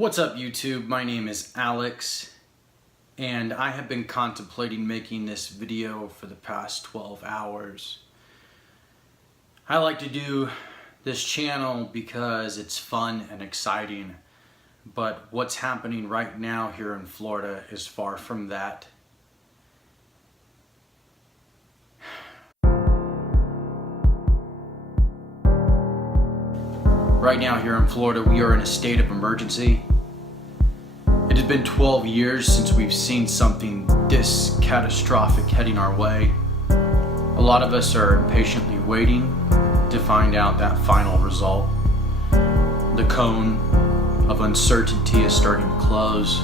What's up YouTube? My name is Alex and I have been contemplating making this video for the past 12 hours. I like to do this channel because it's fun and exciting, but what's happening right now here in Florida is far from that. Right now here in Florida, we are in a state of emergency. It has been 12 years since we've seen something this catastrophic heading our way. A lot of us are impatiently waiting to find out that final result. The cone of uncertainty is starting to close.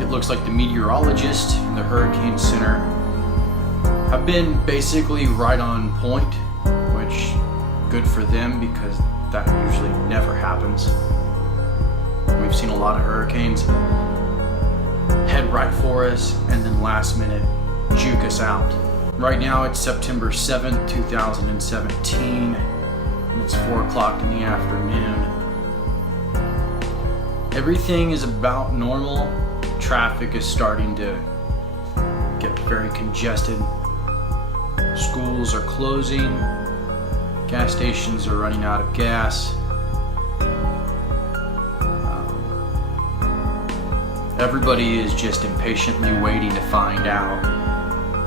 It looks like the meteorologists and the Hurricane Center have been basically right on point, which good for them because that usually never happens. We've seen a lot of hurricanes head right for us and then last minute juke us out. Right now it's September 7th, 2017 and it's 4 o'clock in the afternoon. Everything is about normal. Traffic is starting to get very congested. Schools are closing. Gas stations are running out of gas. Everybody is just impatiently waiting to find out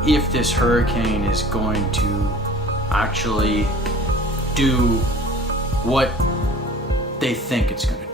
if this hurricane is going to actually do what they think it's going to do.